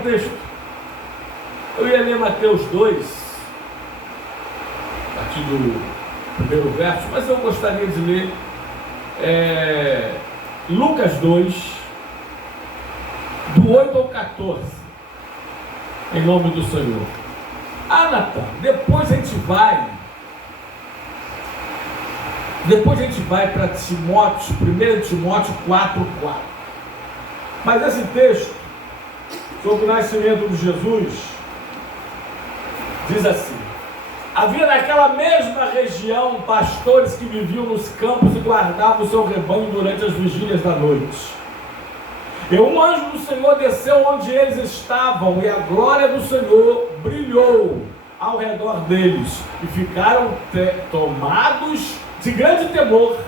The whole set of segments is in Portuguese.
no texto. Eu ia ler Mateus 2, a partir do primeiro verso, mas eu gostaria de ler Lucas 2, do 8 ao 14, em nome do Senhor. Natan, depois a gente vai para Timóteo, 1 Timóteo 4:4. Mas esse texto, sobre o nascimento de Jesus, diz assim: havia naquela mesma região pastores que viviam nos campos e guardavam o seu rebanho durante as vigílias da noite. E um anjo do Senhor desceu onde eles estavam, e a glória do Senhor brilhou ao redor deles, e ficaram tomados de grande temor.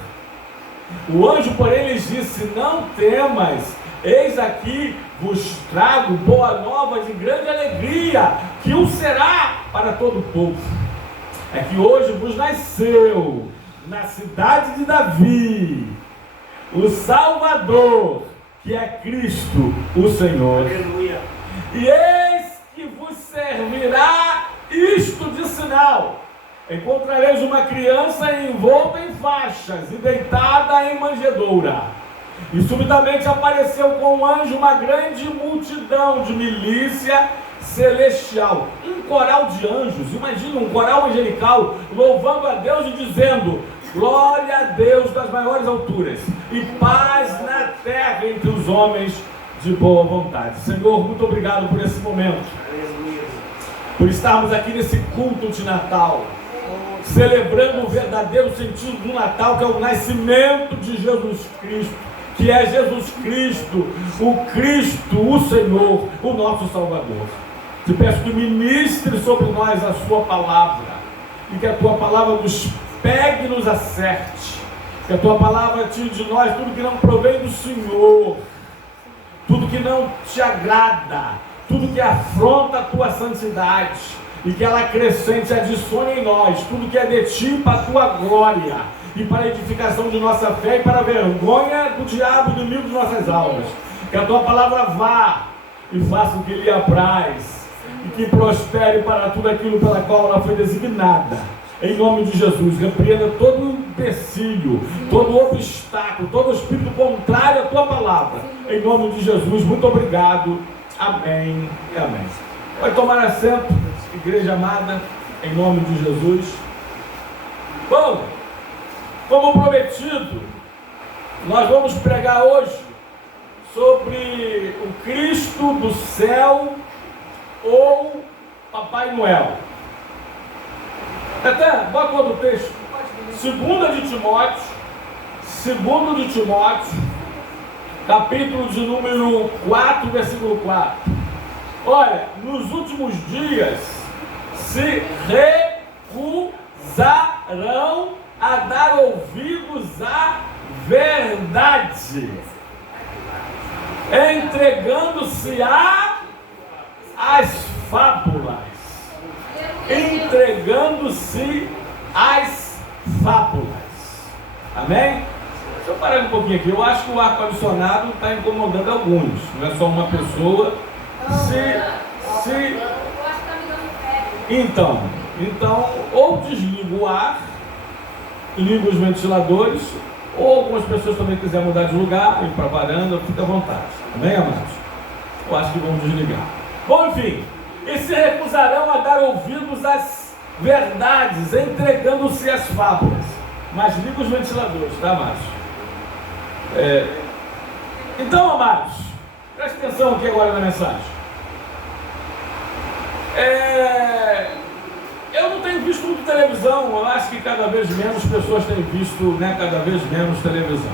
O anjo, porém, lhes disse: não temas, eis aqui vos trago boa nova de grande alegria, que o será para todo o povo. É que hoje vos nasceu, na cidade de Davi, o Salvador, que é Cristo, o Senhor. Aleluia. E eis que vos servirá isto de sinal: encontrareis uma criança envolta em faixas e deitada em manjedoura. E subitamente apareceu com um anjo uma grande multidão de milícia celestial, um coral de anjos, imagina um coral angelical, louvando a Deus e dizendo: glória a Deus das maiores alturas, e paz na terra entre os homens de boa vontade. Senhor, muito obrigado por esse momento, por estarmos aqui nesse culto de Natal, celebrando o verdadeiro sentido do Natal, que é o nascimento de Jesus Cristo, que é Jesus Cristo, o Senhor, o nosso Salvador. Te peço que ministre sobre nós a sua palavra, e que a tua palavra nos pegue e nos acerte, que a tua palavra tire de nós tudo que não provém do Senhor, tudo que não te agrada, tudo que afronta a tua santidade, e que ela acrescente, adicione em nós tudo que é de ti para a tua glória, e para a edificação de nossa fé, e para a vergonha do diabo, inimigo de nossas almas. Que a tua palavra vá e faça o que lhe apraz, e que prospere para tudo aquilo pela qual ela foi designada. Em nome de Jesus, repreenda todo empecilho, todo obstáculo, todo espírito contrário à tua palavra. Em nome de Jesus, muito obrigado. Amém e amém. Vai tomar assento, igreja amada, em nome de Jesus. Bom, como prometido, nós vamos pregar hoje sobre o Cristo do céu ou Papai Noel. Até, bota outro texto. 2 de Timóteo, capítulo de número 4, versículo 4. Olha, nos últimos dias se recusarão a dar ouvidos à verdade, entregando-se às fábulas. Entregando-se às fábulas. Amém? Deixa eu parar um pouquinho aqui. Eu acho que o ar-condicionado está incomodando alguns. Não é só uma pessoa. Então, ou desliga o ar, liga os ventiladores, ou algumas pessoas também quiserem mudar de lugar, ir para a varanda, fica à vontade. Amém, amados? Eu acho que vamos desligar. Bom, enfim, e se recusarão a dar ouvidos às verdades, entregando-se às fábulas. Mas liga os ventiladores, tá, amados? Então, amados, preste atenção aqui agora na mensagem. Eu não tenho visto muito televisão. Eu acho que cada vez menos pessoas têm visto, cada vez menos televisão.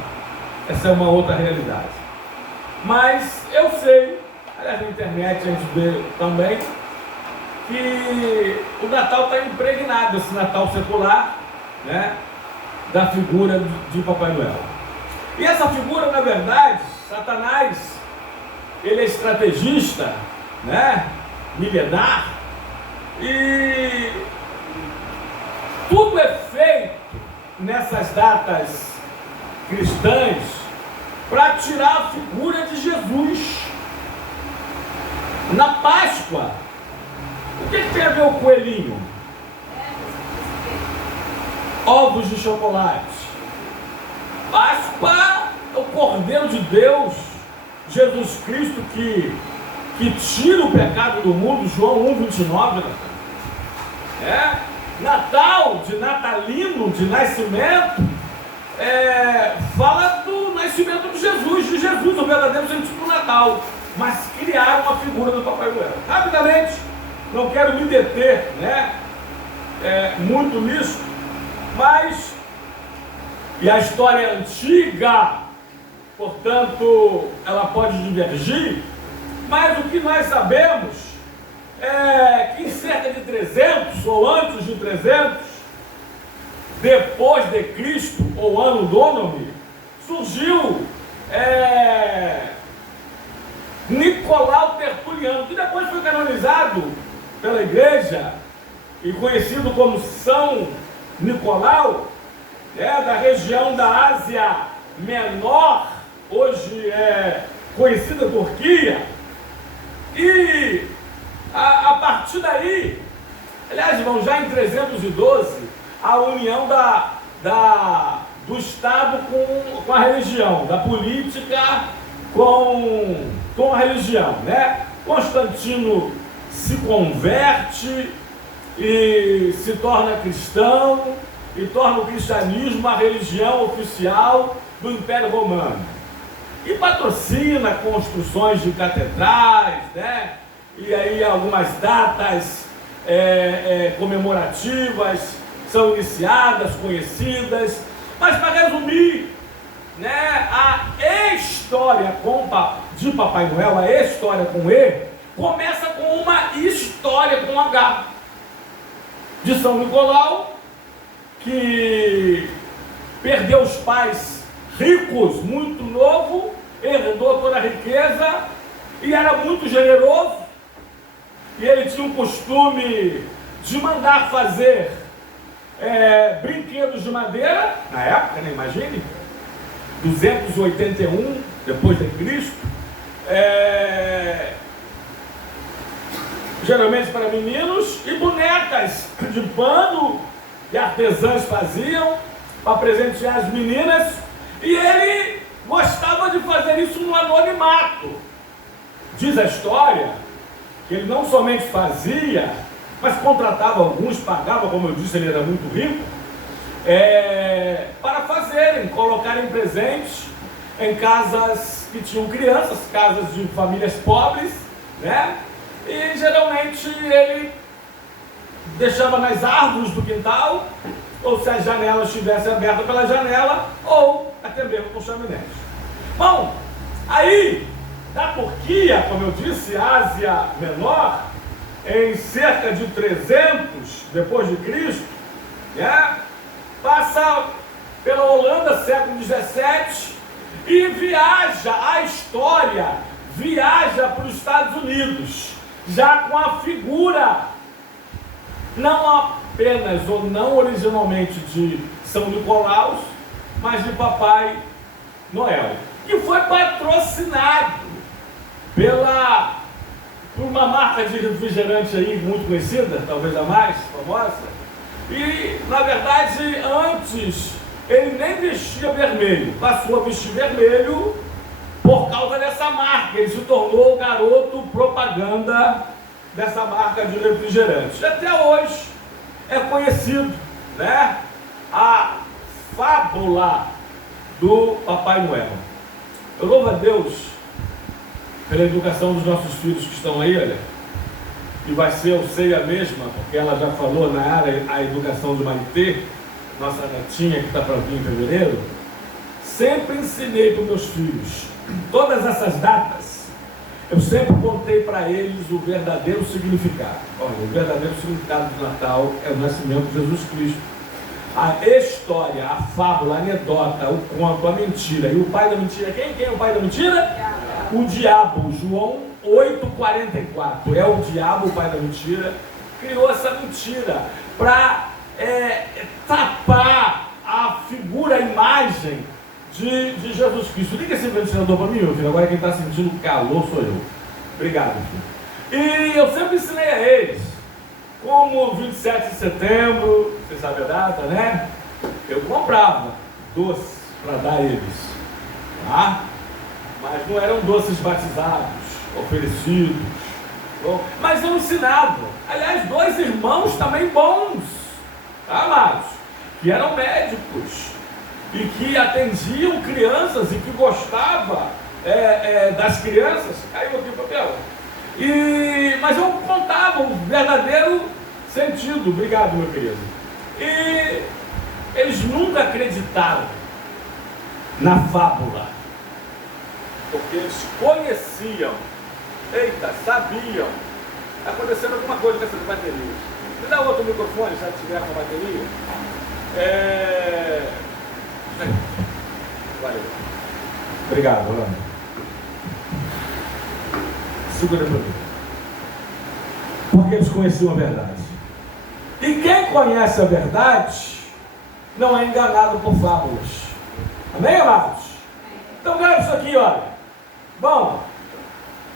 Essa é uma outra realidade. Mas eu sei, aliás, na internet a gente vê também, que o Natal está impregnado, esse Natal secular, da figura de Papai Noel. E essa figura, na verdade, Satanás, ele é estrategista, milenar, e tudo é feito nessas datas cristãs para tirar a figura de Jesus. Na Páscoa, o que tem a ver o coelhinho? Ovos de chocolate. Páscoa é o Cordeiro de Deus, Jesus Cristo, que tira o pecado do mundo, João 1,29. Natal, de natalino, de nascimento, fala do nascimento de Jesus, o verdadeiro sentido do Natal. Mas criaram uma figura do Papai Noel. Rapidamente, não quero me deter, muito nisso, mas, e a história é antiga, portanto, ela pode divergir, mas o que nós sabemos é que em cerca de 300, ou antes de 300, depois de Cristo, ou Anno Domini, surgiu Nicolau Tertuliano, que depois foi canonizado pela igreja e conhecido como São Nicolau, da região da Ásia Menor, hoje é conhecida Turquia, e a partir daí, aliás, irmão, já em 312, a união do Estado com a religião, da política com a religião, Constantino se converte e se torna cristão e torna o cristianismo a religião oficial do Império Romano. E patrocina construções de catedrais, E aí algumas datas comemorativas são iniciadas, conhecidas. Mas para resumir, a história de Papai Noel, a história com E, começa com uma história com H, de São Nicolau, que perdeu os pais ricos, muito novo, herdou toda a riqueza e era muito generoso, e ele tinha o costume de mandar fazer brinquedos de madeira, na época, imagine, 281 depois de Cristo, geralmente para meninos, e bonecas de pano que artesãs faziam para presentear as meninas, e ele gostava de fazer isso no anonimato. Diz a história que ele não somente fazia, mas contratava alguns, pagava, como eu disse, ele era muito rico, para fazerem, colocarem presentes em casas que tinham crianças, casas de famílias pobres, e geralmente ele deixava nas árvores do quintal, ou se as janelas estivessem abertas pela janela, ou até mesmo com chaminés. Bom, aí da Turquia, como eu disse, Ásia Menor, em cerca de 300 depois de Cristo, passa pela Holanda, século 17, e viaja, a história viaja para os Estados Unidos, já com a figura, não apenas ou não originalmente de São Nicolau, mas de Papai Noel, que foi patrocinado por uma marca de refrigerante aí muito conhecida, talvez a mais famosa, e na verdade antes ele nem vestia vermelho, passou a vestir vermelho por causa dessa marca, ele se tornou o garoto propaganda dessa marca de refrigerante. E até hoje é conhecido, a fábula do Papai Noel. Eu louvo a Deus pela educação dos nossos filhos que estão aí, olha, e vai ser, eu sei, a mesma, porque ela já falou na área, a educação do Maitê, nossa netinha que está para vir em fevereiro. Sempre ensinei para os meus filhos, todas essas datas, eu sempre contei para eles o verdadeiro significado. Olha, o verdadeiro significado do Natal é o nascimento de Jesus Cristo. A história, a fábula, a anedota, o conto, a mentira. E o pai da mentira, quem é o pai da mentira? O diabo. João 8,44. É o diabo, o pai da mentira, criou essa mentira para tapar a figura, a imagem de Jesus Cristo. Liga esse ventilador para mim, meu filho. Agora quem está sentindo calor sou eu. Obrigado, filho. E eu sempre ensinei a eles, como 27 de setembro, você sabe a data, né? Eu comprava doces para dar a eles, tá? Mas não eram doces batizados, oferecidos, mas eu ensinava. Aliás, 2 irmãos também bons, tá, amados? Que eram médicos e que atendiam crianças e que gostavam das crianças. Caiu aqui o papel. Mas eu contava o verdadeiro sentido. Obrigado, meu querido. E eles nunca acreditaram na fábula, porque eles conheciam, sabiam. Está acontecendo alguma coisa com essas baterias. Me dá outro microfone, se já tiver com a bateria. Valeu. Obrigado, Orlando. Segura para mim. Porque eles conheciam a verdade. E quem conhece a verdade não é enganado por fábulas. Amém, amados? Então, grave isso aqui, olha. Bom,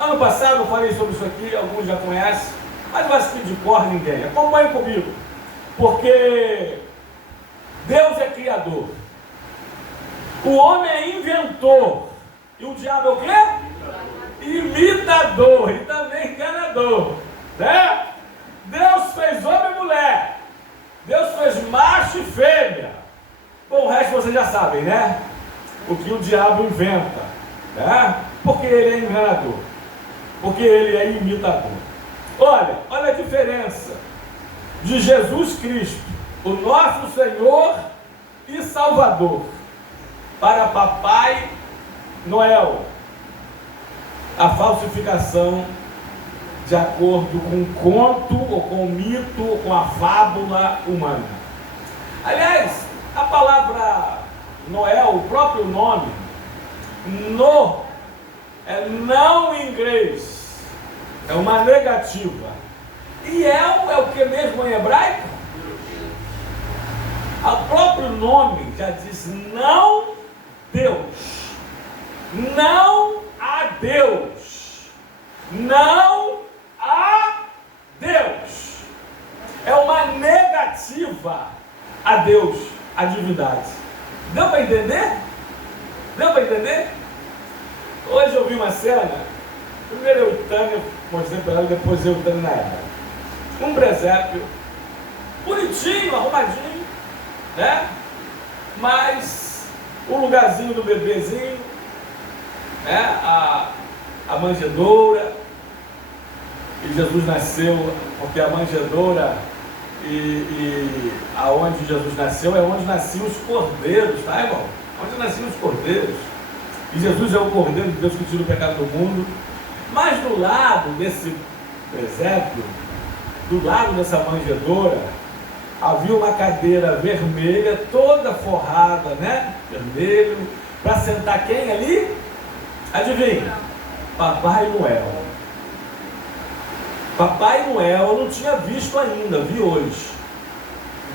ano passado eu falei sobre isso aqui, alguns já conhecem, mas não vai se pedir cor ninguém. Acompanhe comigo. Porque Deus é criador. O homem é inventor. E o diabo é o quê? Imitador e também enganador, né? Deus fez homem e mulher. Deus fez macho e fêmea. Bom, o resto vocês já sabem, né? O que o diabo inventa, né? Porque ele é enganador, porque ele é imitador. Olha a diferença de Jesus Cristo, o nosso Senhor e Salvador, para Papai Noel. A falsificação de acordo com o conto, ou com o mito, ou com a fábula humana. Aliás, a palavra Noel, o próprio nome, é não em inglês, é uma negativa. E El é o que mesmo em hebraico? O próprio nome já diz não Deus, não a Deus, não a Deus. É uma negativa a Deus, a divindade. Deu para entender? Deu para entender? Hoje eu vi uma cena, primeiro eu e o Tânia, mostrei para ela, depois eu e o Tânia na época. Um presépio, bonitinho, arrumadinho, né? Mas o lugarzinho do bebezinho, né? A manjedoura, e Jesus nasceu, porque a manjedoura e aonde Jesus nasceu é onde nasciam os cordeiros, tá, irmão? Onde nasciam os cordeiros. E Jesus é o Cordeiro de Deus que tira o pecado do mundo. Mas do lado desse presépio, do lado dessa manjedoura, havia uma cadeira vermelha, toda forrada, né? Vermelho, para sentar quem ali? Adivinha? Papai Noel. Papai Noel eu não tinha visto ainda, vi hoje.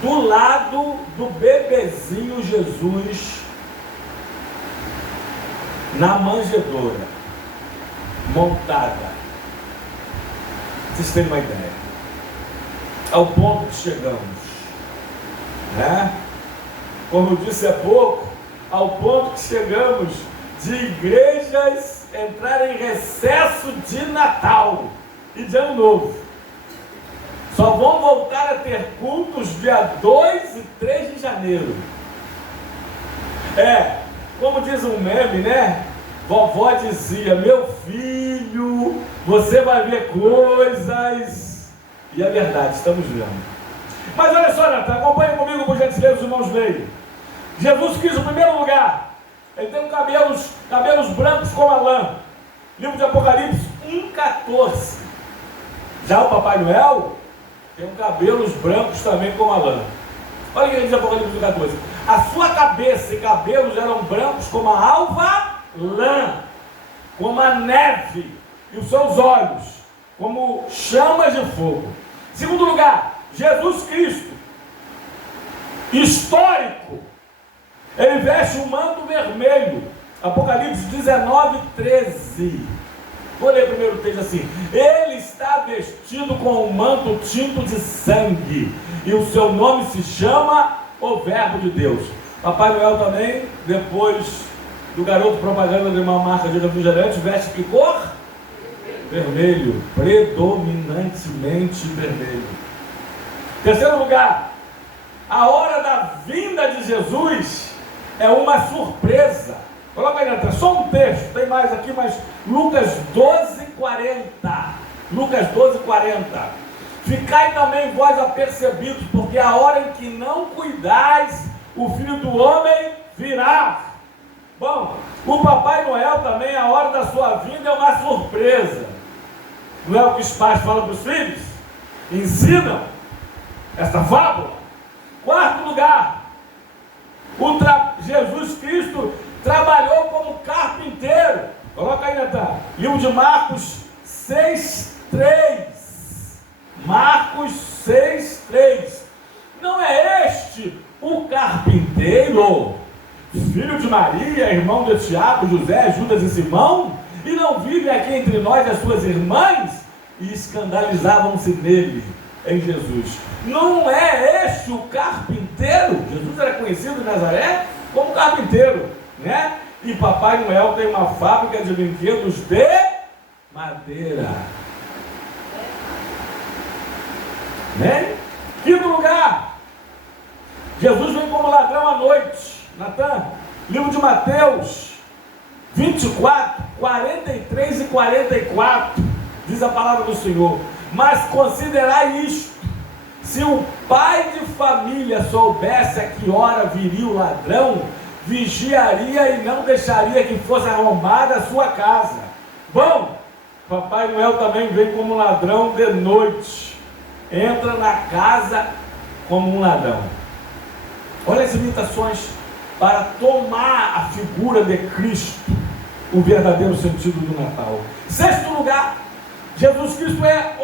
Do lado do bebezinho Jesus, na manjedoura, montada. Vocês terem uma ideia. Ao ponto que chegamos, né? Como eu disse há pouco, ao ponto que chegamos de igrejas entrarem em recesso de Natal e de Ano Novo. Só vão voltar a ter cultos dia 2 e 3 de janeiro. Como diz um meme, né? Vovó dizia, meu filho, você vai ver coisas. E é verdade, estamos vendo. Mas olha só, Natan, acompanha comigo, por gentileza, os irmãos leiam. Jesus Cristo, em primeiro lugar, ele tem cabelos brancos como a lã. Livro de Apocalipse 1,14. Já o Papai Noel tem cabelos brancos também como a lã. Olha o que ele diz em Apocalipse 1,14. A sua cabeça e cabelos eram brancos como a alva lã, como a neve, e os seus olhos como chamas de fogo. Segundo lugar, Jesus Cristo, histórico, ele veste um manto vermelho. Apocalipse 19, 13. Vou ler o primeiro texto assim. Ele está vestido com um manto tinto de sangue, e o seu nome se chama o Verbo de Deus. Papai Noel também, depois do garoto propaganda de uma marca de refrigerante, veste que cor? Vermelho, predominantemente vermelho. Terceiro lugar, a hora da vinda de Jesus é uma surpresa. Coloca aí, Natan, só um texto, tem mais aqui, mas Lucas 12:40. Lucas 12:40. Ficai também vós apercebidos, porque a hora em que não cuidais, o Filho do Homem virá. Bom, o Papai Noel também, a hora da sua vinda é uma surpresa. Não é o que os pais falam para os filhos? Ensinam essa fábula. Quarto lugar, Jesus Cristo trabalhou como carpinteiro. Coloca aí, Natan. Livro de Marcos 6:3. Marcos 6:3. Não é este o carpinteiro, filho de Maria, irmão de Tiago, José, Judas e Simão? E não vive aqui entre nós as suas irmãs? E escandalizavam-se nele, em Jesus. Não é este o carpinteiro? Jesus era conhecido em Nazaré como carpinteiro, né? E Papai Noel tem uma fábrica de brinquedos de madeira, né? Quinto lugar, Jesus vem como ladrão à noite. Natan, livro de Mateus 24, 43 e 44, diz a palavra do Senhor: mas considerai isto, se o pai de família soubesse a que hora viria o ladrão, vigiaria e não deixaria que fosse arrombada a sua casa. Bom, Papai Noel também vem como ladrão de noite, entra na casa como um ladrão. Olha as imitações para tomar a figura de Cristo, o verdadeiro sentido do Natal. Sexto lugar, Jesus Cristo é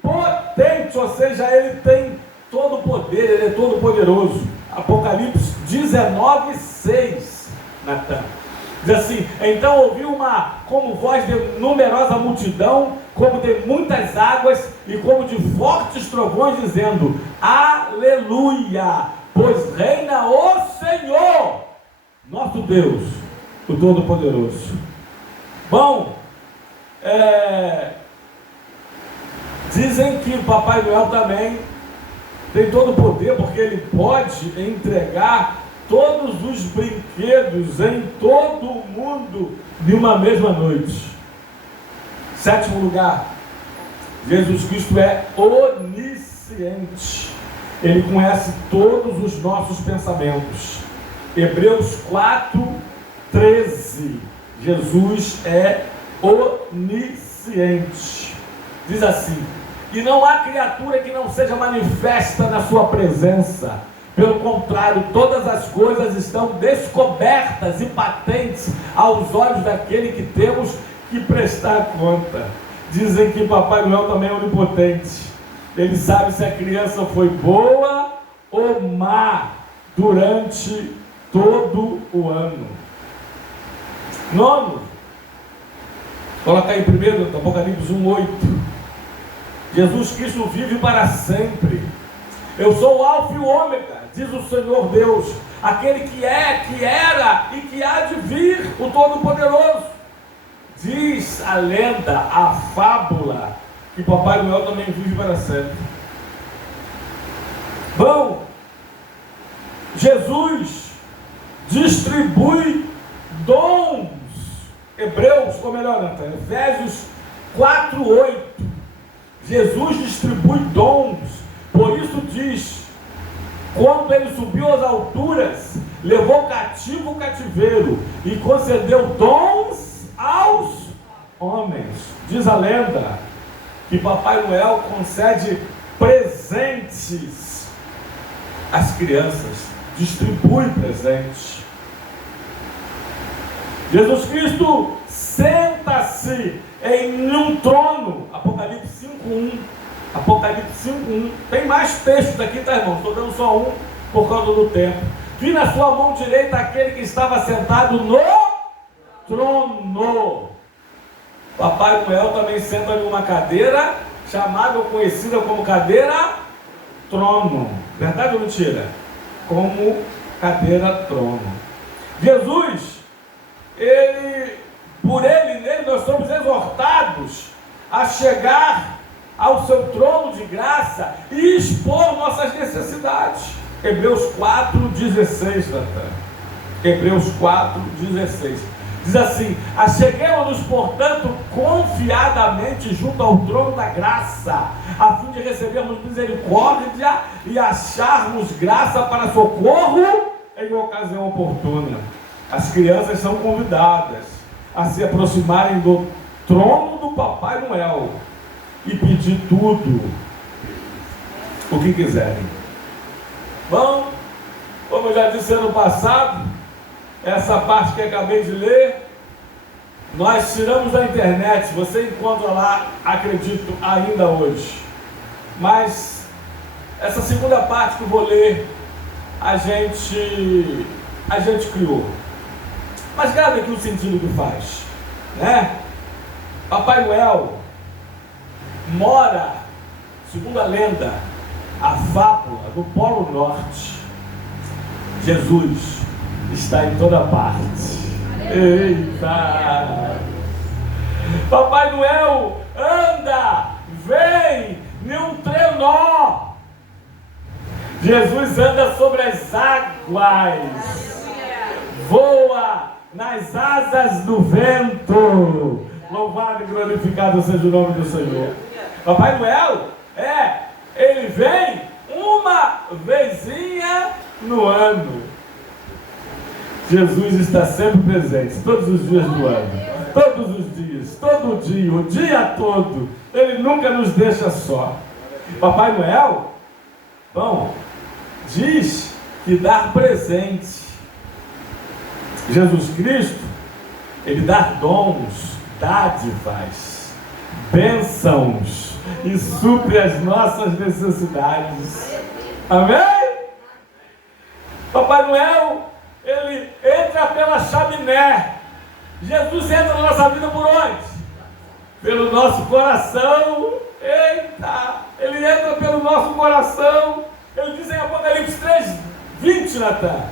onipotente, ou seja, ele tem todo o poder, ele é todo poderoso. Apocalipse 19:6, Natan. Diz assim: então ouviu como voz de numerosa multidão, como de muitas águas e como de fortes trovões, dizendo: aleluia, pois reina o Senhor, nosso Deus, o Todo-Poderoso. Bom, dizem que o Papai Noel também tem todo o poder, porque ele pode entregar todos os brinquedos em todo o mundo de uma mesma noite. Sétimo lugar, Jesus Cristo é onisciente. Ele conhece todos os nossos pensamentos. Hebreus 4:13. Jesus é onisciente. Diz assim: e não há criatura que não seja manifesta na sua presença. Pelo contrário, todas as coisas estão descobertas e patentes aos olhos daquele que temos que prestar conta. Dizem que Papai Noel também é onipotente. Ele sabe se a criança foi boa ou má durante todo o ano. Nono, coloca aí primeiro, Apocalipse 1:8. Jesus Cristo vive para sempre. Eu sou o Alfa e o Ômega, diz o Senhor Deus, aquele que é, que era e que há de vir, o Todo-Poderoso. Diz a lenda, a fábula, que Papai Noel também vive para sempre. Bom, Jesus distribui dons. Hebreus, ou melhor, Efésios 4:8. Jesus distribui dons. Por isso diz: quando ele subiu às alturas, levou cativo o cativeiro e concedeu dons aos homens. Diz a lenda que Papai Noel concede presentes às crianças, distribui presentes. Jesus Cristo senta-se em um trono. Apocalipse 5:1. Apocalipse 5:1. Tem mais textos aqui, tá, irmão? Estou dando só um por causa do tempo. Vi na sua mão direita aquele que estava sentado no trono. Papai Noel também senta em uma cadeira chamada ou conhecida como cadeira trono. Verdade ou mentira? Como cadeira trono. Jesus, nele nós somos exortados a chegar ao seu trono de graça e expor nossas necessidades. Hebreus 4,16, Natan. Hebreus 4,16. Diz assim: acheguemos-nos, portanto, confiadamente junto ao trono da graça, a fim de recebermos misericórdia e acharmos graça para socorro em ocasião oportuna. As crianças são convidadas a se aproximarem do trono do Papai Noel e pedir tudo o que quiserem. Bom, como eu já disse ano passado, essa parte que acabei de ler, nós tiramos da internet, você encontra lá, acredito, ainda hoje. Mas essa segunda parte que eu vou ler, a gente criou. Mas grave aqui o sentido que faz, né? Papai Noel mora, segundo a lenda, a fábula, no Polo Norte. Jesus está em toda parte. Eita! Papai Noel anda, vem em um trenó. Jesus anda sobre as águas, voa nas asas do vento. Louvado e glorificado seja o nome do Senhor. Papai Noel, ele vem uma vezinha no ano. Jesus está sempre presente, todos os dias do ano, todos os dias, todo dia, o dia todo. Ele nunca nos deixa só. Papai Noel, bom, diz que dá presente. Jesus Cristo, ele dá dons, dádivas, bênçãos e supre as nossas necessidades. Amém? Papai Noel, ele entra pela chaminé. Jesus entra na nossa vida por onde? Pelo nosso coração. Eita! Ele entra pelo nosso coração. Ele diz em Apocalipse 3:20, Natan.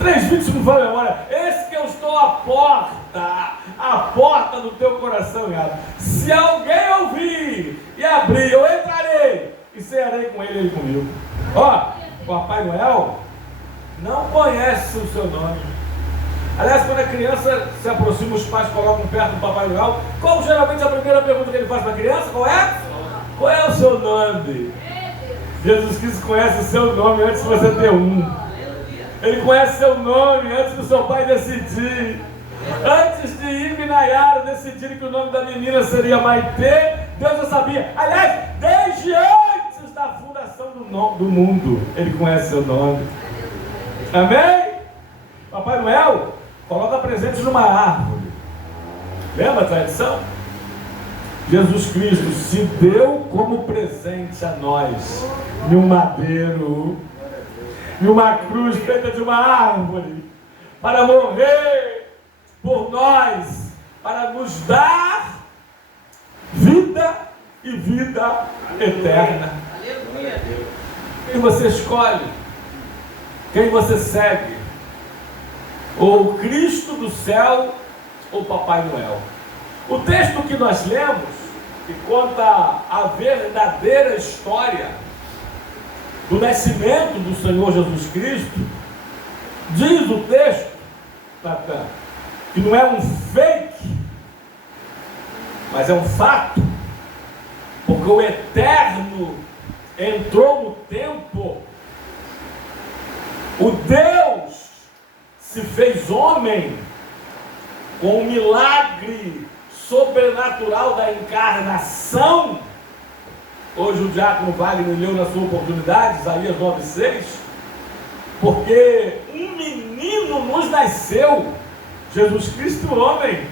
3:20, não foi a memória. Esse que eu estou à porta do teu coração, gado. Se alguém ouvir e abrir, eu entrarei e cearei com ele e ele comigo. Ó, Papai Noel não conhece o seu nome. Aliás, quando a criança se aproxima, os pais colocam perto do Papai Noel, qual geralmente a primeira pergunta que ele faz para a criança? Qual é? Qual é o seu nome? Jesus Cristo conhece o seu nome antes de você ter um. Ele conhece seu nome antes do seu pai decidir. Antes de Ive e Nayara decidirem que o nome da menina seria Maitê, Deus já sabia. Aliás, desde antes da fundação do mundo, ele conhece seu nome. Amém? Papai Noel coloca presente numa árvore. Lembra a tradição? Jesus Cristo se deu como presente a nós em um madeiro, em uma cruz feita de uma árvore, para morrer por nós, para nos dar vida e vida eterna. E você escolhe quem você segue, ou Cristo do céu ou Papai Noel. O texto que nós lemos, que conta a verdadeira história do nascimento do Senhor Jesus Cristo, diz o texto, Natan, que não é um fake, mas é um fato, porque o Eterno entrou no tempo, o Deus se fez homem com o milagre sobrenatural da encarnação. Hoje o diácono Wagner leu na sua oportunidade, Isaías 9:6, porque um menino nos nasceu, Jesus Cristo homem,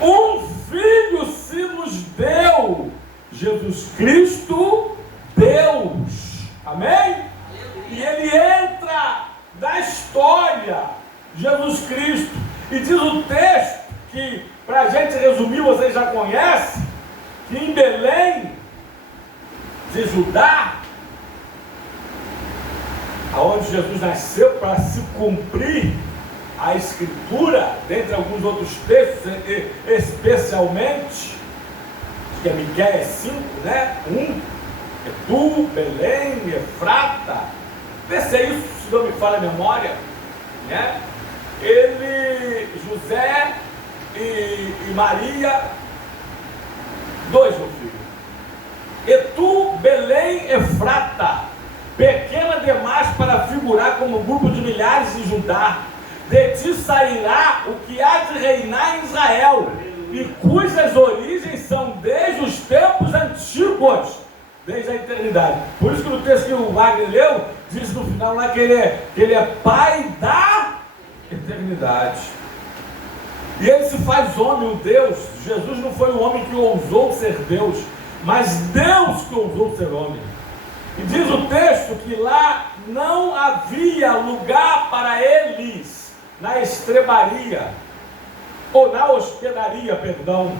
um filho se nos deu, Jesus Cristo Deus. Amém? E ele entra da história, Jesus Cristo, e diz o texto que, para a gente resumir, vocês já conhecem, que em Belém de Judá, aonde Jesus nasceu, para se cumprir a Escritura, dentre alguns outros textos, especialmente, que é Miqueias 5, né? 1, Tu, Belém, Efrata, vê se é isso, se não me falha a memória, né? Ele, José e Maria, 2, meu filho. E tu, Belém, Efrata, pequena demais para figurar como grupo de milhares de Judá, de ti sairá o que há de reinar em Israel, e cujas origens são desde os tempos antigos, desde a eternidade. Por isso que no texto que o Wagner leu, diz no final lá que ele é pai da eternidade. E ele se faz homem, o Deus. Jesus não foi o homem que ousou ser Deus, mas Deus que ousou ser homem. E diz o texto que lá não havia lugar para eles na estrebaria, ou na hospedaria, perdão.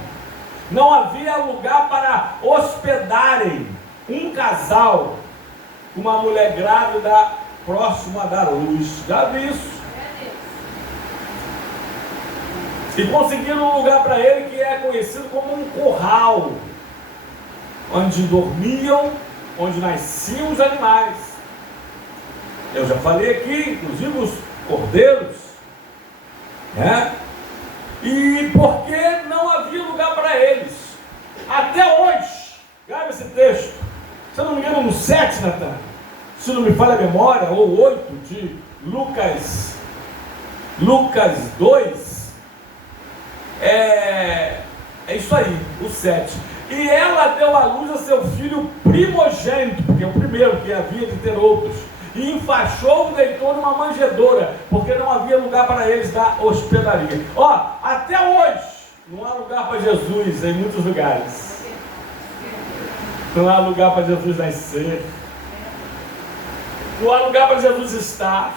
Não havia lugar para hospedarem um casal, uma mulher grávida próxima a dar luz. Já vi isso. E conseguiram um lugar para ele que é conhecido como um curral, onde dormiam, onde nasciam os animais. Eu já falei aqui, inclusive os cordeiros, né? E porque não havia lugar para eles, até hoje, grave esse texto, se eu não me engano no 7, Natan, se não me falha a memória, ou 8 de Lucas 2, é isso aí, o 7. E ela deu à luz a seu filho primogênito, porque é o primeiro, que havia de ter outros, e enfaixou e deitou numa manjedoura, porque não havia lugar para eles da hospedaria. Ó, até hoje, não há lugar para Jesus em muitos lugares. Não há lugar para Jesus nascer. Não há lugar para Jesus estar.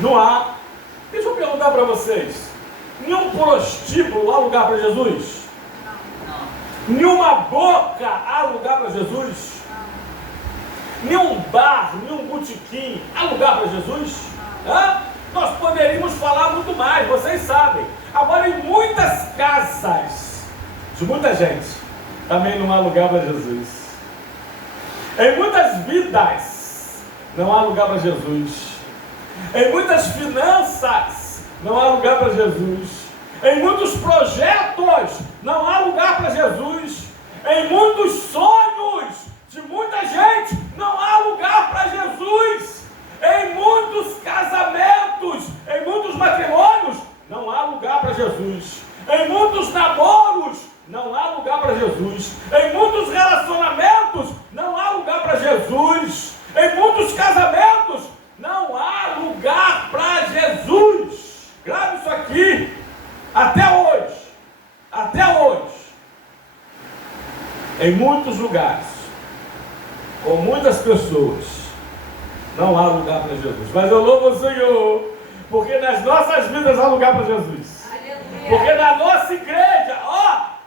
Não há. Deixa eu perguntar para vocês. Nenhum prostíbulo há lugar para Jesus? Não. Nenhuma boca há lugar para Jesus? Não. Nenhum bar, nenhum botequim há lugar para Jesus? Hã? Nós poderíamos falar muito mais, vocês sabem. Agora, em muitas casas de muita gente, também não há lugar para Jesus. Em muitas vidas, não há lugar para Jesus. Em muitas finanças, não há lugar para Jesus. Em muitos projetos, não há lugar para Jesus. Em muitos sonhos de muita gente, não há lugar para Jesus. Em muitos casamentos, em muitos matrimônios, não há lugar para Jesus. Em muitos namoros, não há lugar para Jesus. Em muitos relacionamentos, não há lugar para Jesus. Em muitos casamentos, não há lugar para Jesus. Grave isso aqui, até hoje, em muitos lugares, com muitas pessoas, não há lugar para Jesus. Mas eu louvo o Senhor, porque nas nossas vidas há lugar para Jesus. Aleluia. Porque na nossa igreja,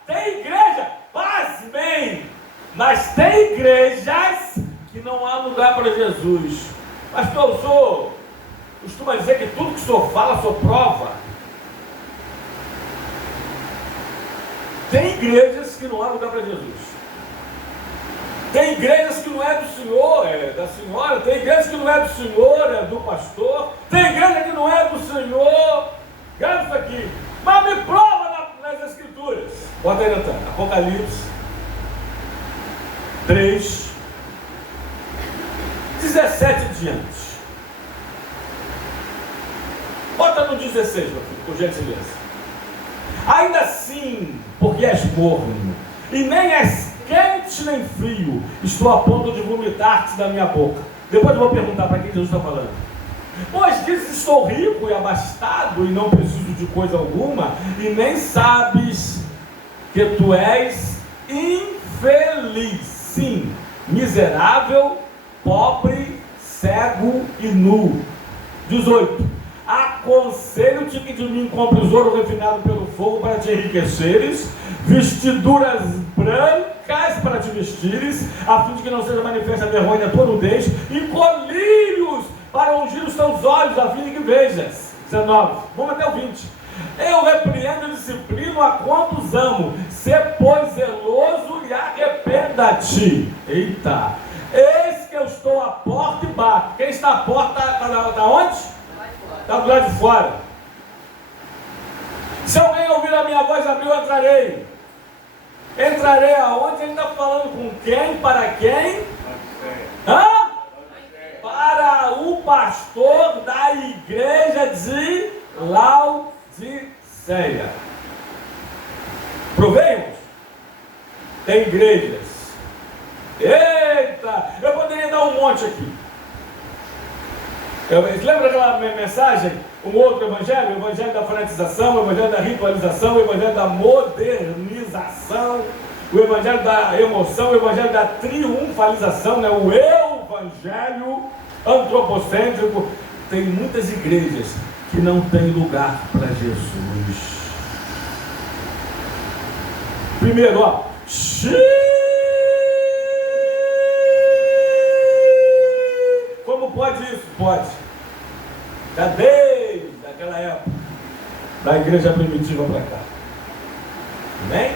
tem igreja, pasmem, mas tem igrejas que não há lugar para Jesus. Pastor, o senhor costuma dizer que tudo que o senhor fala, o senhor prova. Tem igrejas que não há lugar para Jesus. Tem igrejas que não é do senhor, é da senhora. Tem igrejas que não é do senhor, é do pastor. Tem igreja que não é do senhor. Grava isso aqui. Mas me prova nas escrituras. Bota aí, Natan. Apocalipse 3, 17 diante. Bota no 16, meu filho, por gentileza. Ainda assim, porque és morno, e nem és quente nem frio, estou a ponto de vomitar-te da minha boca. Depois eu vou perguntar para quem Jesus está falando. Pois dizes, estou rico e abastado, e não preciso de coisa alguma, e nem sabes que tu és infeliz, sim, miserável, pobre, cego e nu. 18. A aconselho-te que de mim compres ouro refinado pelo fogo para te enriqueceres, vestiduras brancas para te vestires, a fim de que não seja manifesta a vergonha da tua nudez, e colírios para ungir os teus olhos, a fim de que vejas. 19, vamos até o 20. Eu repreendo e disciplino a quantos amo, sê pois zeloso e arrependa-te. Eita, eis que eu estou à porta e bato. Quem está à porta está onde? Está do lado de fora. Se alguém ouvir a minha voz abrir, eu entrarei. Entrarei aonde? Ele está falando com quem? Para quem? Hã? Para o pastor da igreja de Laodiceia. Provemos? Tem igrejas. Eita! Eu poderia dar um monte aqui. Lembra daquela mensagem? Um outro evangelho? O evangelho da fanatização, o evangelho da ritualização, o evangelho da modernização, o evangelho da emoção, o evangelho da triunfalização, né? O evangelho antropocêntrico. Tem muitas igrejas que não tem lugar para Jesus. Primeiro, ó. Como pode isso? Pode. Já desde aquela época, da igreja primitiva para cá. Amém?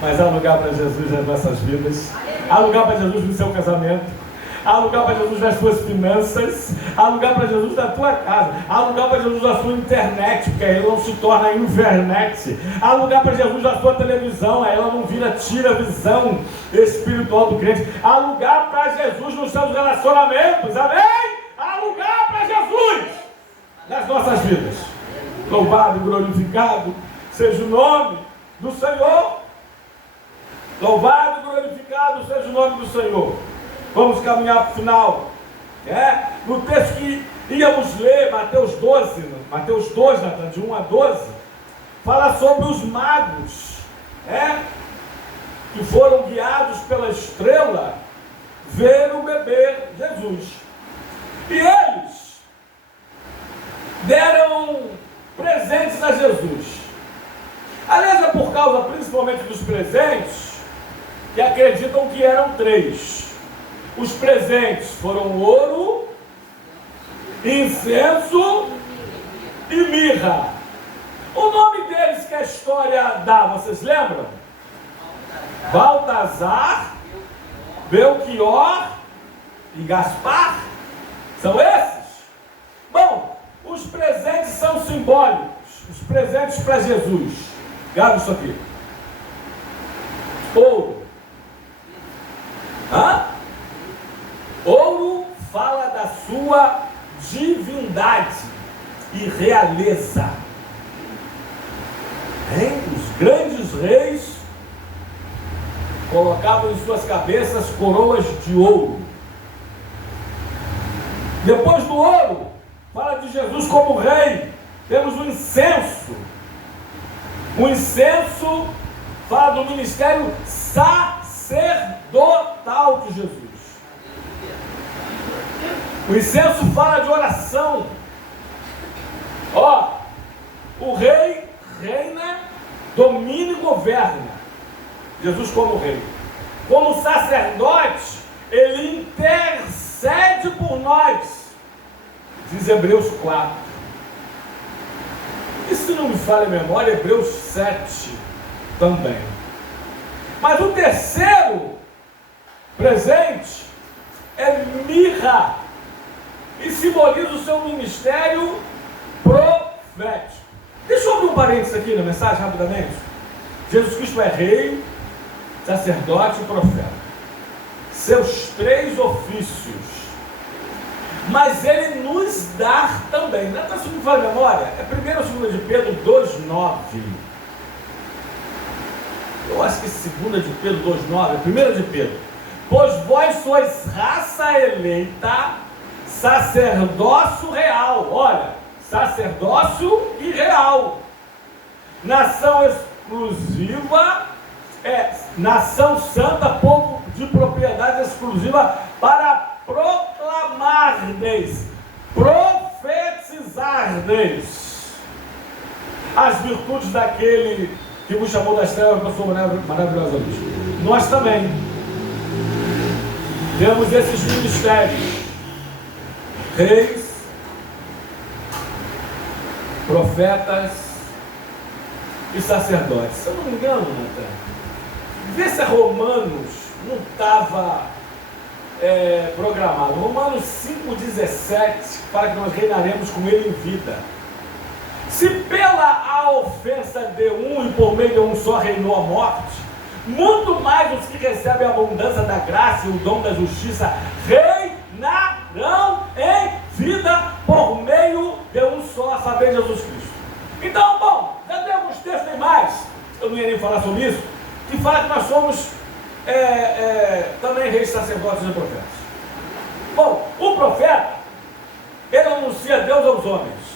Mas há lugar para Jesus nas nossas vidas. Há lugar para Jesus no seu casamento. Há lugar para Jesus nas suas finanças. Há lugar para Jesus na tua casa. Há lugar para Jesus na sua internet, porque aí ela não se torna invernet. Há lugar para Jesus na sua televisão, aí ela não tira a visão espiritual do crente. Há lugar para Jesus nos seus relacionamentos. Amém? Há lugar para Jesus nas nossas vidas. Louvado e glorificado seja o nome do Senhor. Louvado e glorificado seja o nome do Senhor. Vamos caminhar para o final. No texto que íamos ler, Mateus 12, Mateus 2, Natan, de 1 a 12, fala sobre os magos, que foram guiados pela estrela, ver o bebê Jesus. E eles deram presentes a Jesus. Aliás, é por causa principalmente dos presentes, que acreditam que eram 3. Os presentes foram ouro, incenso e mirra. O nome deles que a história dá, vocês lembram? Baltazar, Belchior e Gaspar. São esses? Bom, os presentes são simbólicos. Os presentes para Jesus. Grava isso aqui. Ouro. Ouro fala da sua divindade e realeza. Os grandes reis colocavam em suas cabeças coroas de ouro. Depois do ouro, fala de Jesus como rei. Temos o incenso. O incenso fala do ministério sacerdotal de Jesus. O incenso fala de oração. O rei reina, domina e governa. Jesus como rei. Como sacerdote, ele intercede por nós. Diz Hebreus 4. E se não me falha a memória, Hebreus 7 também. Mas o terceiro presente é mirra. E simboliza o seu ministério profético. Deixa eu abrir um parênteses aqui na mensagem rapidamente. Jesus Cristo é rei, sacerdote e profeta. Seus 3 ofícios. Mas ele nos dá também. Não é para se me falar a memória? É 1 ou 2 de Pedro 2,9. Eu acho que 2 de Pedro 2,9. É 1 de Pedro. Pois vós sois raça eleita, sacerdócio real. Olha, sacerdócio e real. Nação exclusiva, nação santa, povo de propriedade exclusiva, para proclamardes, profetizardes guardes as virtudes daquele que vos chamou das trevas para a sua maravilhosa luz. Nós também temos esses ministérios: reis, profetas e sacerdotes. Se eu não me engano, Natan, vê se Romanos não estava programado. Romanos 5,17 fala que nós reinaremos com ele em vida. Se pela ofensa de um e por meio de um só reinou a morte, muito mais os que recebem a abundância da graça e o dom da justiça reinarão em vida por meio de um só, a saber, Jesus Cristo. Então, bom, já tem alguns textos, tem mais, eu não ia nem falar sobre isso, que fala que nós somos também reis, sacerdotes e profetas. Bom, o profeta, ele anuncia Deus aos homens.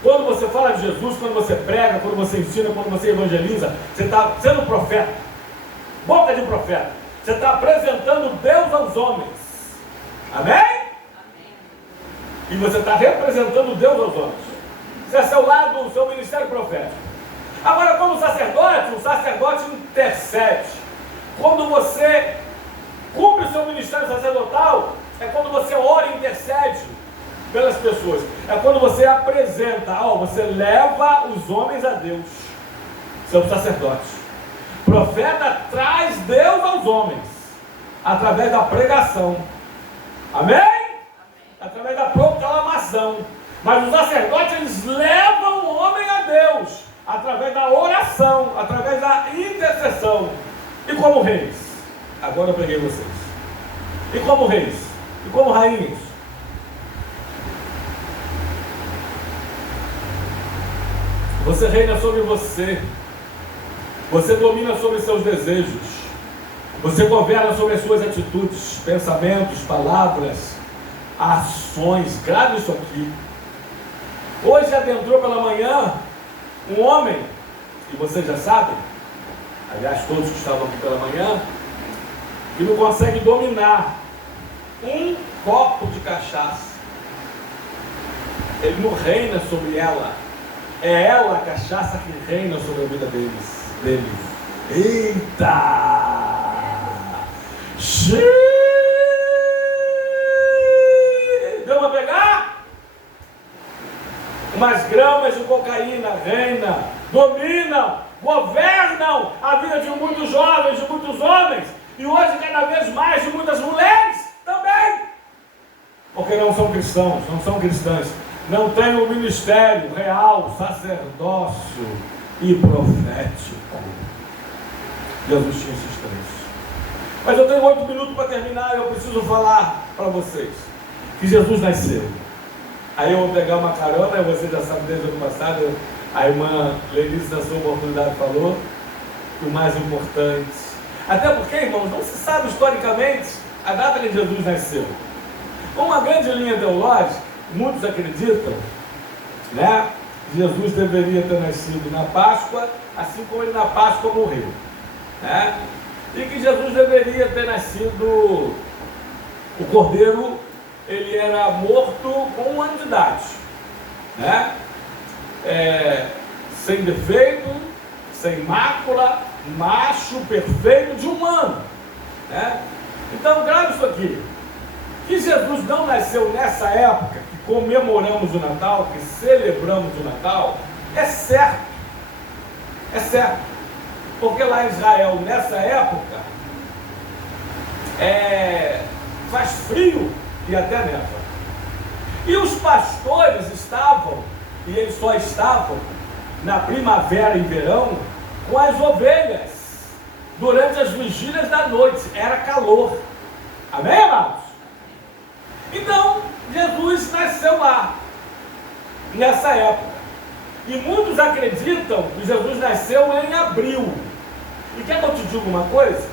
Quando você fala de Jesus, quando você prega, quando você ensina, quando você evangeliza, você está sendo profeta, boca de profeta. Você está apresentando Deus aos homens. Amém? Amém. E você está representando Deus aos homens. Esse é seu lado, o seu ministério profético. Agora, como sacerdote, o sacerdote intercede. Quando você cumpre o seu ministério sacerdotal, é quando você ora e intercede pelas pessoas. É quando você apresenta, você leva os homens a Deus. São sacerdotes. Profeta traz Deus aos homens através da pregação. Amém? Amém. Através da proclamação. Mas os sacerdotes, eles levam o homem a Deus através da oração, através da intercessão. E como reis? Agora eu peguei vocês. E como reis? E como rainhas? Você reina sobre você. Você domina sobre seus desejos. Você governa sobre as suas atitudes, pensamentos, palavras, ações. Grave isso aqui. Hoje adentrou pela manhã um homem, e vocês já sabem, aliás, todos que estavam aqui pela manhã, que não consegue dominar um copo de cachaça. Ele não reina sobre ela. É ela, a cachaça, que reina sobre a vida deles. Eita! Xiii! Deu para pegar? Umas gramas de cocaína reina, dominam, governam a vida de muitos jovens, de muitos homens, e hoje cada vez mais de muitas mulheres também. Porque não são cristãos, não são cristãs. Não tem o ministério real, sacerdócio e profético. Jesus tinha esses três. Mas eu tenho 8 minutos para terminar e eu preciso falar para vocês que Jesus nasceu. Aí eu vou pegar uma carona, e você já sabe desde o ano passado, a irmã Lenice, na sua oportunidade, falou, o mais importante. Até porque, irmãos, não se sabe historicamente a data que Jesus nasceu. Uma grande linha teológica, muitos acreditam, né? Jesus deveria ter nascido na Páscoa, assim como ele na Páscoa morreu, né? E que Jesus deveria ter nascido, o cordeiro, ele era morto com 1 ano de idade, né? Sem defeito, sem mácula, macho, perfeito, de 1 ano, né? Então, grave isso aqui, que Jesus não nasceu nessa época, que comemoramos o Natal, que celebramos o Natal, é certo, porque lá em Israel, nessa época, faz frio e até neva, e os pastores estavam, e eles só estavam na primavera e verão, com as ovelhas, durante as vigílias da noite, era calor, amém, amados? Então, Jesus nasceu lá, nessa época. E muitos acreditam que Jesus nasceu em abril. E quer que eu te diga uma coisa?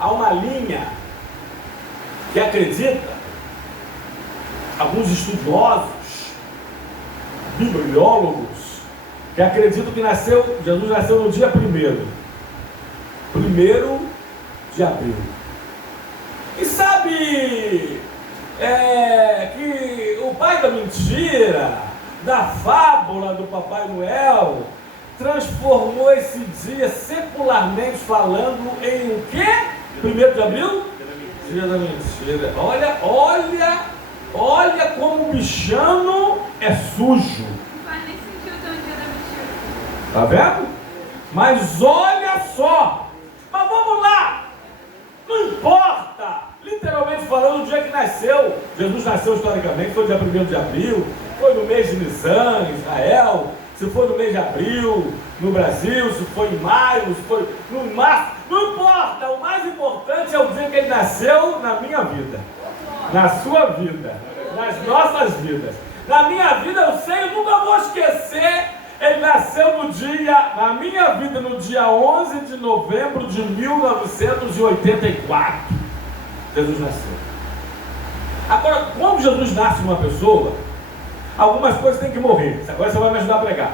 Há uma linha que acredita, alguns estudiosos, bibliólogos, que acreditam que Jesus nasceu no dia 1º de abril. E sabe... que o pai da mentira, da fábula do Papai Noel transformou esse dia, secularmente falando, em o quê? 1º de abril? Dia da mentira. Olha como o bichano é sujo. Não faz nem sentido ter o dia da mentira. Tá vendo? Mas olha só. Mas vamos lá. Não importa. Literalmente falando, o dia que nasceu. Jesus nasceu historicamente, foi dia 1º de abril. Foi no mês de Nisan, Israel. Se foi no mês de abril, no Brasil, se foi em maio, se foi no março, não importa, o mais importante é o dia que ele nasceu na minha vida, na sua vida, nas nossas vidas. Na minha vida eu sei, eu nunca vou esquecer, ele nasceu na minha vida, no dia 11 de novembro de 1984, Jesus nasceu. Agora, quando Jesus nasce em uma pessoa, algumas coisas têm que morrer. Agora você vai me ajudar a pregar.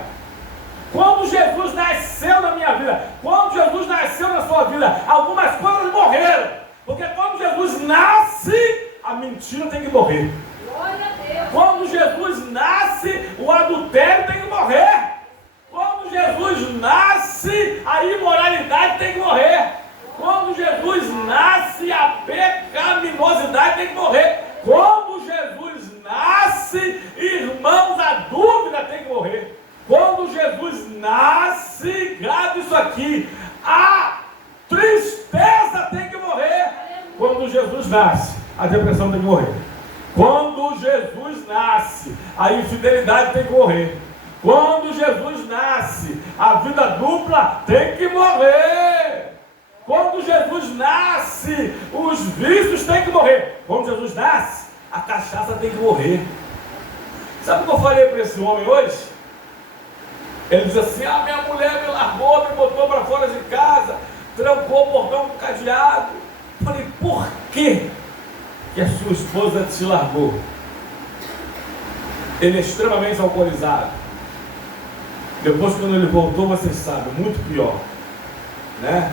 Quando Jesus nasceu na minha vida, quando Jesus nasceu na sua vida, algumas coisas morreram. Porque quando Jesus nasce, a mentira tem que morrer. Glória a Deus. Quando Jesus nasce, o adultério tem que morrer. Quando Jesus nasce, a imoralidade tem que morrer. Quando Jesus nasce, a pecaminosidade tem que morrer. Quando Jesus nasce, irmãos, a dúvida tem que morrer. Quando Jesus nasce, grave isso aqui, a tristeza tem que morrer. Quando Jesus nasce, a depressão tem que morrer. Quando Jesus nasce, a infidelidade tem que morrer. Quando Jesus nasce, a vida dupla tem que morrer. Quando Jesus nasce, os vícios têm que morrer. Quando Jesus nasce, a cachaça tem que morrer. Sabe o que eu falei para esse homem hoje? Ele diz assim: minha mulher me largou, me botou para fora de casa, trancou o portão com cadeado. Eu falei: por que a sua esposa te largou? Ele é extremamente alcoolizado. Depois, quando ele voltou, vocês sabem, muito pior, né?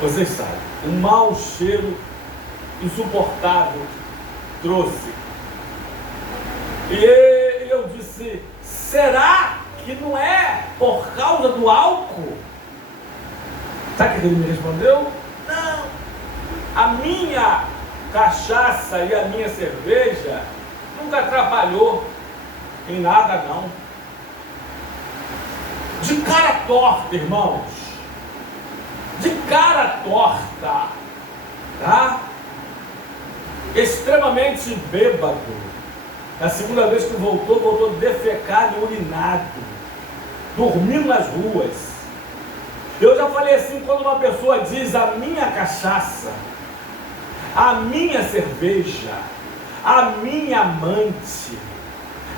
Vocês sabem, um mau cheiro insuportável trouxe. E eu disse: será que não é por causa do álcool? Sabe o que ele me respondeu? Não, a minha cachaça e a minha cerveja nunca atrapalhou em nada, não. De cara torta, irmãos, de cara torta, tá? Extremamente bêbado. Na segunda vez que voltou defecado e urinado, dormindo nas ruas. Eu já falei assim, quando uma pessoa diz: a minha cachaça, a minha cerveja, a minha amante,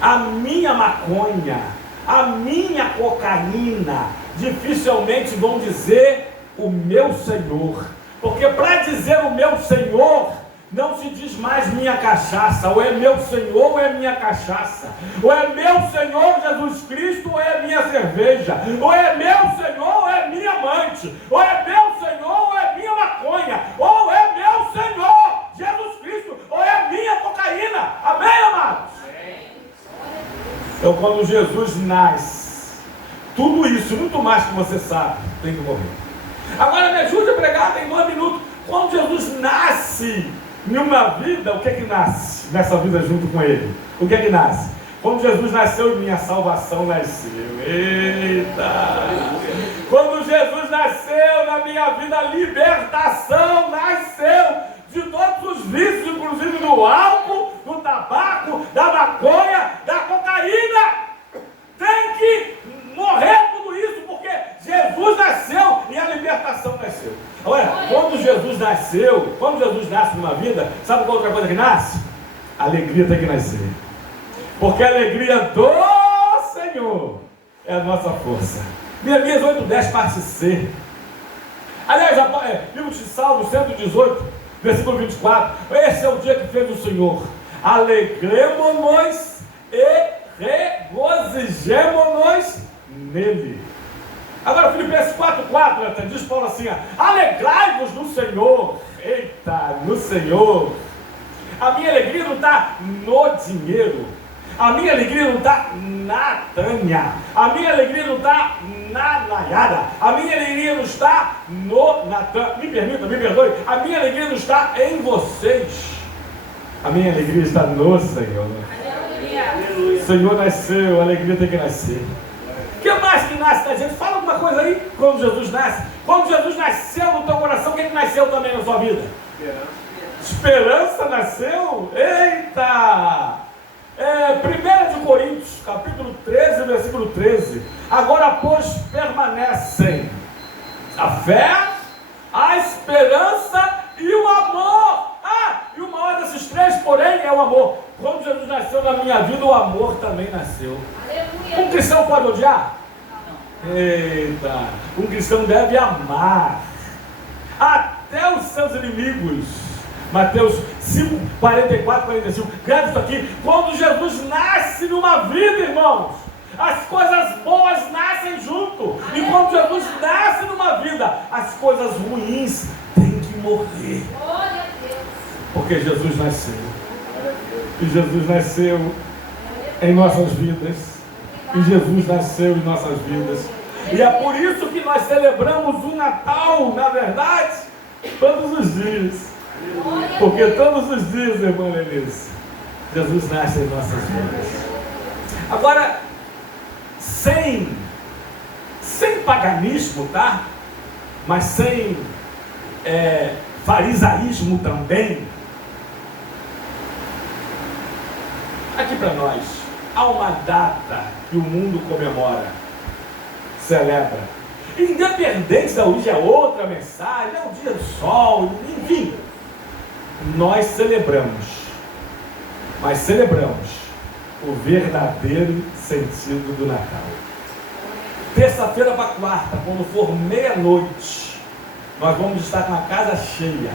a minha maconha, a minha cocaína, dificilmente vão dizer o meu Senhor. Porque para dizer o meu Senhor, não se diz mais minha cachaça. Ou é meu Senhor ou é minha cachaça. Ou é meu Senhor Jesus Cristo ou é minha cerveja. Ou é meu Senhor ou é minha amante. Ou é meu Senhor ou é minha maconha. Ou é meu Senhor Jesus Cristo ou é minha cocaína. Amém, amados? Então, quando Jesus nasce, tudo isso, muito mais que você sabe, tem que morrer. Agora me ajude a pregar, tem 2 minutos. Quando Jesus nasce em uma vida, o que é que nasce nessa vida junto com ele? O que é que nasce? Quando Jesus nasceu, minha salvação nasceu. Eita! Quando Jesus nasceu na minha vida, a libertação nasceu de todos os vícios, inclusive do álcool, do tabaco, da maconha, da cocaína. Tem que morrer tudo isso, porque Jesus nasceu e a libertação nasceu. Olha, quando Jesus nasce numa vida, sabe qual outra coisa que nasce? A alegria tem que nascer. Porque a alegria do Senhor é a nossa força. Neemias 8:10, parte C. Aliás, livro de Salmos 118, versículo 24. Esse é o dia que fez o Senhor. Alegremo-nos e regozijemo-nos nele. Agora, Filipenses 4:4, diz Paulo assim: alegrai-vos no Senhor. Eita, no Senhor. A minha alegria não está no dinheiro. A minha alegria não está na Tânia. A minha alegria não está na Nayara. A minha alegria não está no Natan. Me permita, me perdoe. A minha alegria não está em vocês. A minha alegria está no Senhor. O Senhor nasceu, a alegria tem que nascer. O que mais que nasce na gente? Fala alguma coisa aí. Quando Jesus nasce. Quando Jesus nasceu no teu coração, o que nasceu também na sua vida? Esperança nasceu? Eita! 1 Coríntios, capítulo 13, versículo 13. Agora, pois, permanecem a fé, a esperança e o amor. E o maior desses três, porém, é o amor. Quando Jesus nasceu na minha vida, o amor também nasceu. Um cristão pode odiar? Eita! Um cristão deve amar até os seus inimigos. Mateus 5, 44, 45. Grave isso aqui. Quando Jesus nasce numa vida, irmãos, as coisas boas nascem junto. E quando Jesus nasce numa vida, as coisas ruins têm que morrer. Porque Jesus nasceu. E Jesus nasceu em nossas vidas. E Jesus nasceu em nossas vidas. E é por isso que nós celebramos o Natal, na verdade, todos os dias. Porque todos os dias, irmã Elise, Jesus nasce em nossas vidas. Agora, sem paganismo, tá? Mas sem farisaísmo também. Aqui para nós, há uma data que o mundo comemora, celebra. Independente da origem, é outra mensagem, é o dia do sol, enfim. Nós celebramos, mas celebramos o verdadeiro sentido do Natal. Terça-feira para quarta, quando for meia-noite, nós vamos estar com a casa cheia,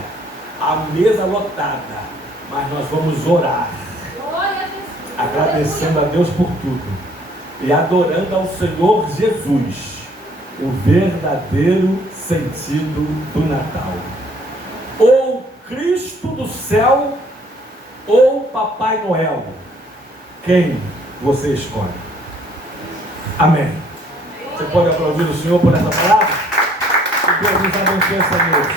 a mesa lotada, mas nós vamos orar, agradecendo a Deus por tudo e adorando ao Senhor Jesus, o verdadeiro sentido do Natal. Ou Cristo do céu, ou Papai Noel. Quem você escolhe? Amém. Você pode aplaudir o Senhor por essa palavra? Que Deus nos abençoe essa noite.